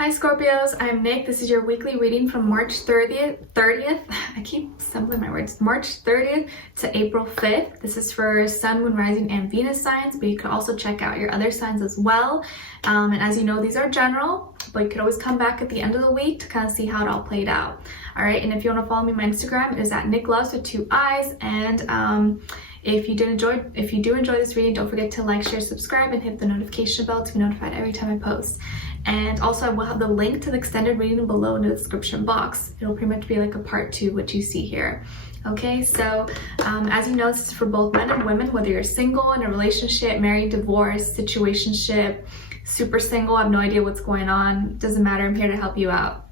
Hi Scorpios, I'm Nick. This is your weekly reading from March 30th. I keep stumbling my words. March 30th to April 5th. This is for Sun, Moon, Rising, and Venus signs, but you can also check out your other signs as well. And as you know, these are general, but you could always come back at the end of the week to kind of see how it all played out. All right, and if you want to follow me on my Instagram, it is at Nicloves with 2 I's. And if you do enjoy this reading, don't forget to like, share, subscribe, and hit the notification bell to be notified every time I post. And also I will have the link to the extended reading below in the description box. It'll pretty much be like a part 2, what you see here. Okay, so as you know, this is for both men and women, whether you're single, in a relationship, married, divorced, situationship, super single, I have no idea what's going on. Doesn't matter, I'm here to help you out.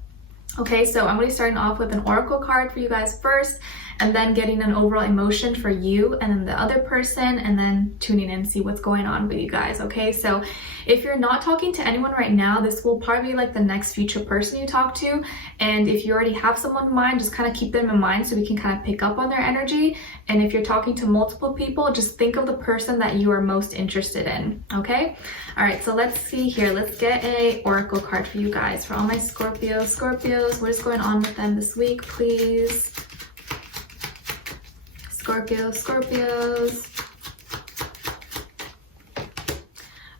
Okay, so I'm going to be starting off with an oracle card for you guys first, and then getting an overall emotion for you and then the other person, and then tuning in, see what's going on with you guys. Okay, so if you're not talking to anyone right now, this will probably be like the next future person you talk to. And if you already have someone in mind, just kind of keep them in mind so we can kind of pick up on their energy. And if you're talking to multiple people, just think of the person that you are most interested in. Okay, all right, so let's see here. Let's get a oracle card for you guys, for all my Scorpios. What is going on with them this week, please? Scorpios.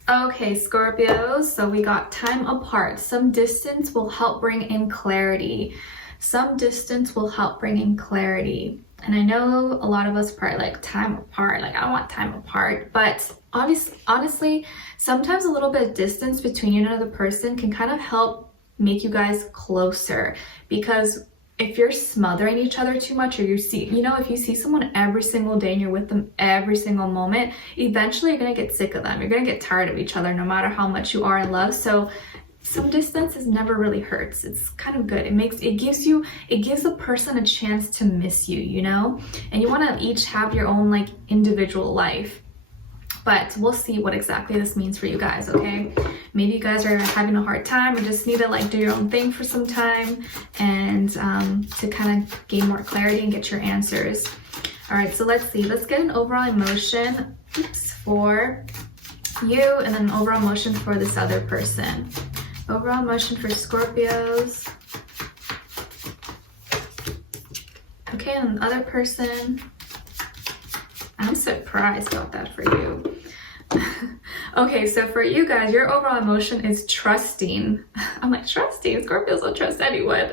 Okay, Scorpios, so we got time apart. Some distance will help bring in clarity. And I know a lot of us probably like time apart, like I don't want time apart, but honestly, sometimes a little bit of distance between you and another person can kind of help make you guys closer. Because if you're smothering each other too much, or if you see someone every single day and you're with them every single moment, eventually you're gonna get sick of them. You're gonna get tired of each other no matter how much you are in love. So some distance never really hurts. It's kind of good. It gives the person a chance to miss you, you know? And you wanna each have your own like individual life. But we'll see what exactly this means for you guys, okay? Maybe you guys are having a hard time or just need to like do your own thing for some time, and to kind of gain more clarity and get your answers. All right, so let's see. Let's get an overall emotion for you, and then an overall emotion for this other person. Overall emotion for Scorpios. Okay, and the other person. I'm surprised about that for you. Okay, so for you guys, your overall emotion is trusting. I'm like, trusting? Scorpios don't trust anyone.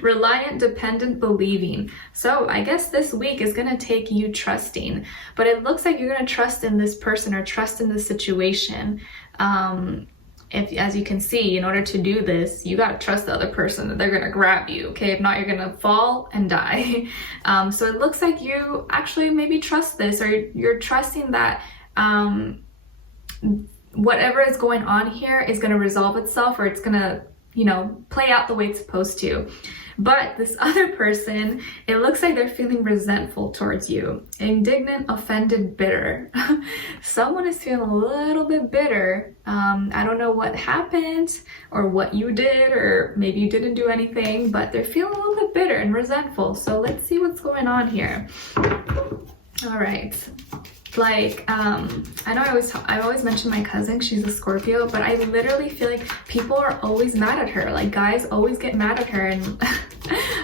Reliant, dependent, believing. So I guess this week is gonna take you trusting, but it looks like you're gonna trust in this person or trust in this situation. As you can see, in order to do this, you gotta trust the other person that they're gonna grab you, okay? If not, you're gonna fall and die. So it looks like you actually maybe trust this, or you're trusting that whatever is going on here is gonna resolve itself, or it's gonna, play out the way it's supposed to. But this other person, it looks like they're feeling resentful towards you. Indignant, offended, bitter. Someone is feeling a little bit bitter. I don't know what happened or what you did, or maybe you didn't do anything, but they're feeling a little bit bitter and resentful. So let's see what's going on here. All right. Like, I know I always mention my cousin, she's a Scorpio, but I literally feel like people are always mad at her. Like, guys always get mad at her, and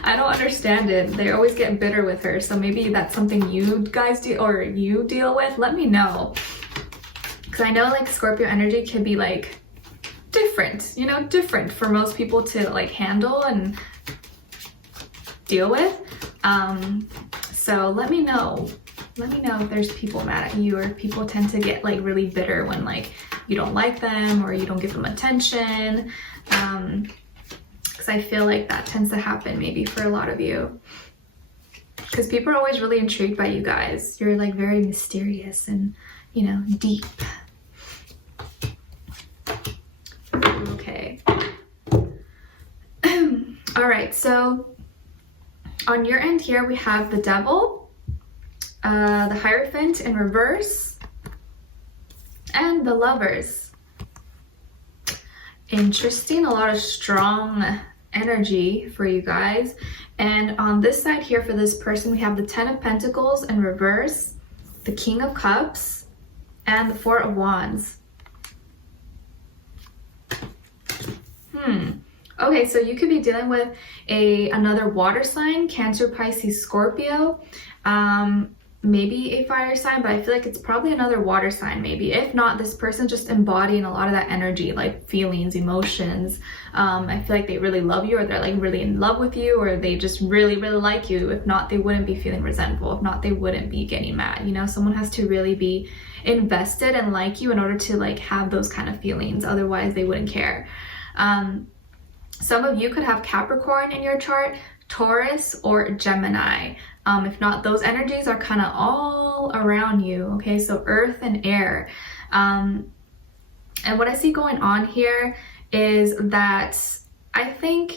I don't understand it. They always get bitter with her. So maybe that's something you guys do, or you deal with. Let me know. Because I know like Scorpio energy can be like different, different for most people to like handle and deal with. So let me know. Let me know if there's people mad at you, or people tend to get like really bitter when like you don't like them or you don't give them attention. Because I feel like that tends to happen maybe for a lot of you. Because people are always really intrigued by you guys. You're like very mysterious and, deep. Okay. All right, so on your end here, we have the Devil, the Hierophant in reverse, and the Lovers. Interesting, a lot of strong energy for you guys. And on this side here for this person, we have the Ten of Pentacles in reverse, the King of Cups, and the Four of Wands. Okay, so you could be dealing with another water sign, Cancer, Pisces, Scorpio. Maybe a fire sign, but I feel like it's probably another water sign maybe. If not, this person just embodying a lot of that energy, like feelings, emotions. I feel like they really love you, or they're like really in love with you, or they just really, really like you. If not, they wouldn't be feeling resentful. If not, they wouldn't be getting mad. You know, someone has to really be invested and like you in order to like have those kind of feelings. Otherwise, they wouldn't care. Some of you could have Capricorn in your chart, Taurus, or Gemini. If not, those energies are kind of all around you, okay? So earth and air. And what I see going on here is that I think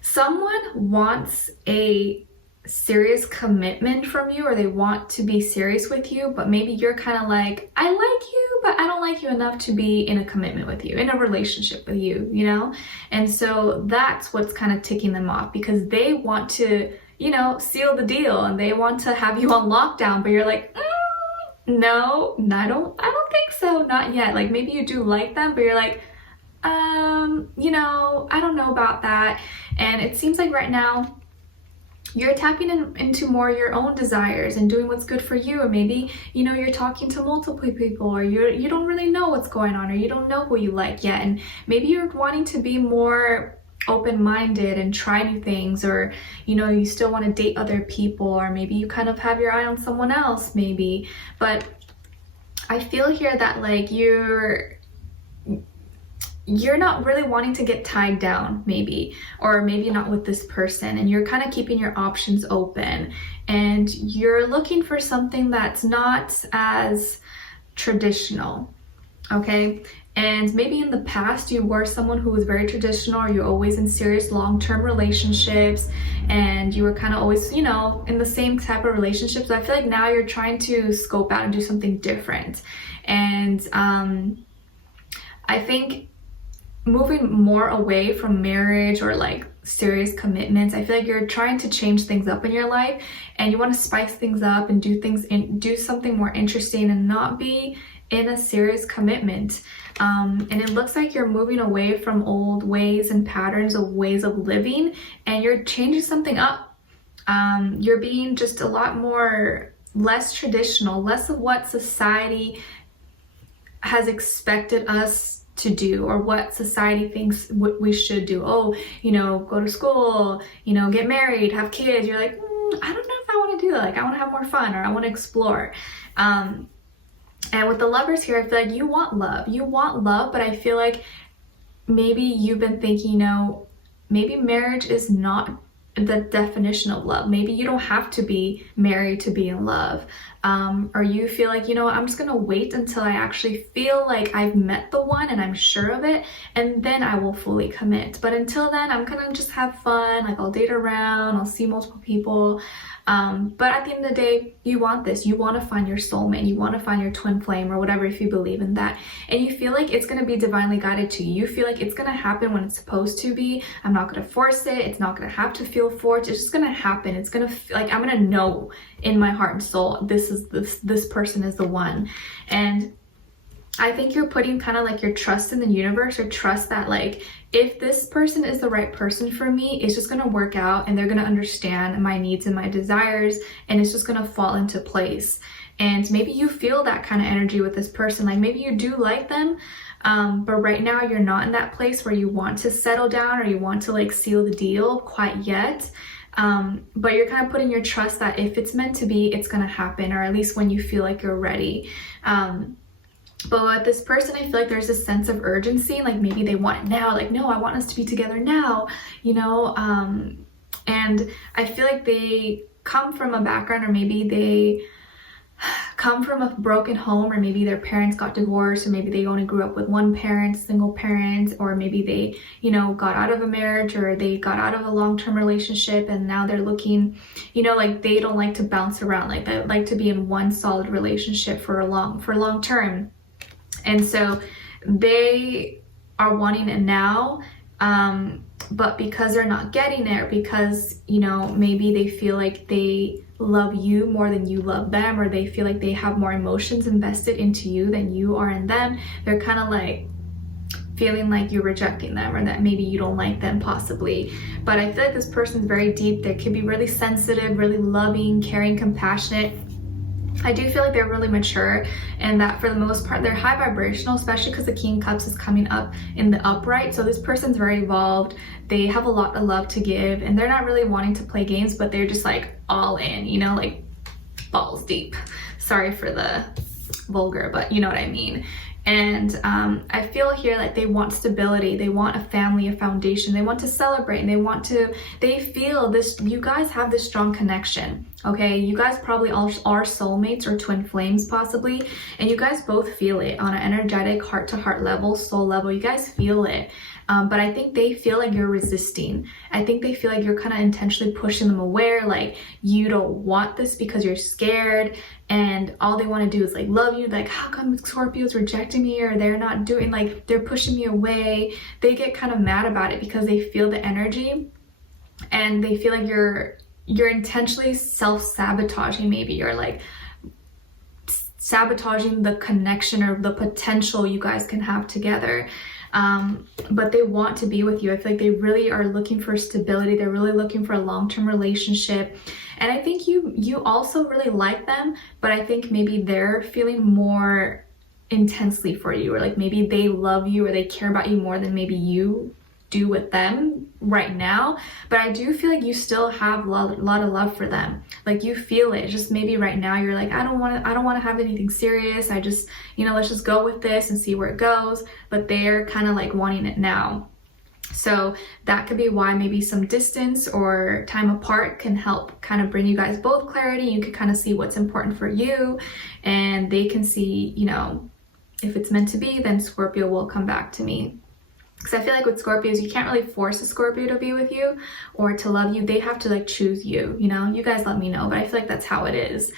someone wants a serious commitment from you, or they want to be serious with you, but maybe you're kind of like, I like you, but I don't like you enough to be in a commitment with you, in a relationship with you, you know? And so that's what's kind of ticking them off, because they want to, you know, seal the deal, and they want to have you on lockdown, but you're like, no, I don't think so, not yet. Like maybe you do like them, but you're like, you know, I don't know about that. And it seems like right now you're tapping into more your own desires and doing what's good for you. Or maybe, you know, you're talking to multiple people, or you don't really know what's going on, or you don't know who you like yet. And maybe you're wanting to be more open-minded and try new things, or, you know, you still want to date other people, or maybe you kind of have your eye on someone else maybe. But I feel here that like you're not really wanting to get tied down maybe, or maybe not with this person, and you're kind of keeping your options open, and you're looking for something that's not as traditional, okay? And maybe in the past you were someone who was very traditional, or you're always in serious long-term relationships, and you were kind of always, you know, in the same type of relationships. I feel like now you're trying to scope out and do something different. And I think moving more away from marriage or like serious commitments, I feel like you're trying to change things up in your life, and you want to spice things up and do something more interesting, and not be in a serious commitment. And it looks like you're moving away from old ways and patterns of ways of living, and you're changing something up. You're being just a lot more less traditional, less of what society has expected us to do, or what society thinks what we should do. Oh, you know, go to school, you know, get married, have kids. You're like, I don't know if I want to do that. Like, I want to have more fun, or I want to explore. And with the Lovers here, I feel like you want love, but I feel like maybe you've been thinking, you know, maybe marriage is not the definition of love. Maybe you don't have to be married to be in love. Or you feel like, you know, I'm just gonna wait until I actually feel like I've met the one and I'm sure of it, and then I will fully commit. But until then, I'm gonna just have fun. Like, I'll date around, I'll see multiple people. But at the end of the day, you want this. You want to find your soulmate. You want to find your twin flame, or whatever, if you believe in that. And you feel like it's going to be divinely guided to you. You feel like it's going to happen when it's supposed to be. I'm not going to force it. It's not going to have to feel forced. It's just going to happen. It's going to feel like I'm going to know in my heart and soul, this person is the one. And I think you're putting kind of like your trust in the universe, or trust that like, if this person is the right person for me, it's just going to work out, and they're going to understand my needs and my desires, and it's just going to fall into place. And maybe you feel that kind of energy with this person. Like, maybe you do like them, but right now you're not in that place where you want to settle down, or you want to like seal the deal quite yet. But you're kind of putting your trust that if it's meant to be, it's going to happen, or at least when you feel like you're ready. But with this person, I feel like there's a sense of urgency. Like, maybe they want it now. Like, no, I want us to be together now, you know? And I feel like they come from a background, or maybe they come from a broken home, or maybe their parents got divorced, or maybe they only grew up with one parent, single parent, or maybe they, you know, got out of a marriage, or they got out of a long-term relationship, and now they're looking, you know, like they don't like to bounce around. Like, they like to be in one solid relationship for long term. And so they are wanting it now, but because they're not getting it, or because, you know, maybe they feel like they love you more than you love them, or they feel like they have more emotions invested into you than you are in them, they're kind of like, feeling like you're rejecting them, or that maybe you don't like them possibly. But I feel like this person's very deep. They could be really sensitive, really loving, caring, compassionate. I do feel like they're really mature, and that for the most part they're high vibrational, especially because the King of Cups is coming up in the upright. So this person's very evolved. They have a lot of love to give, and they're not really wanting to play games, but they're just like all in, you know, like balls deep. Sorry for the vulgar, but you know what I mean. And I feel here like they want stability, they want a family, a foundation, they want to celebrate, and they feel this, you guys have this strong connection, okay? You guys probably all are soulmates or twin flames possibly, and you guys both feel it on an energetic heart-to-heart level, soul level. You guys feel it. But I think they feel like you're resisting. I think they feel like you're kind of intentionally pushing them away, like you don't want this because you're scared, and all they want to do is like love you. Like, how come Scorpio's rejecting me, or they're not doing, like they're pushing me away. They get kind of mad about it because they feel the energy, and they feel like you're intentionally self-sabotaging, maybe, or like sabotaging the connection or the potential you guys can have together. But they want to be with you. I feel like they really are looking for stability. They're really looking for a long-term relationship. And I think you also really like them, but I think maybe they're feeling more intensely for you, or like maybe they love you or they care about you more than maybe you do with them right now. But I do feel like you still have a lot of love for them. Like you feel it. Just maybe right now you're like, I don't want to have anything serious. I just, you know, let's just go with this and see where it goes. But they're kind of like wanting it now. So that could be why maybe some distance or time apart can help kind of bring you guys both clarity. You can kind of see what's important for you, and they can see, you know, if it's meant to be, then Scorpio will come back to me. Because I feel like with Scorpios, you can't really force a Scorpio to be with you or to love you. They have to like choose you, you know? You guys let me know, but I feel like that's how it is.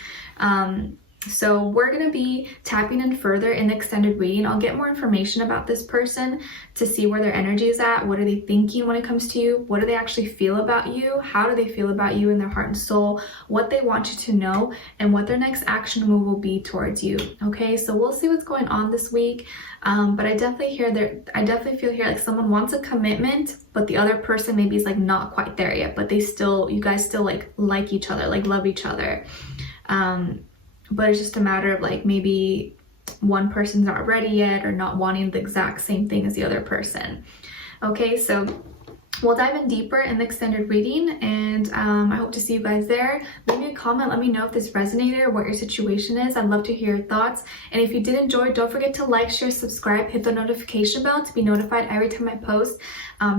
So we're going to be tapping in further in the extended reading. I'll get more information about this person to see where their energy is at. What are they thinking when it comes to you? What do they actually feel about you? How do they feel about you in their heart and soul? What they want you to know, and what their next action move will be towards you. Okay, so we'll see what's going on this week. But I definitely feel here like someone wants a commitment, but the other person maybe is like not quite there yet, but you guys still like each other, like love each other. But it's just a matter of like maybe one person's not ready yet, or not wanting the exact same thing as the other person. Okay, so we'll dive in deeper in the extended reading, and I hope to see you guys there. Leave me a comment, let me know if this resonated or what your situation is. I'd love to hear your thoughts. And if you did enjoy, don't forget to like, share, subscribe, hit the notification bell to be notified every time I post.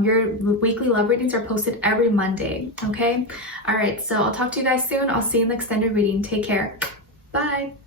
Your weekly love readings are posted every Monday, okay? All right, so I'll talk to you guys soon. I'll see you in the extended reading. Take care. Bye.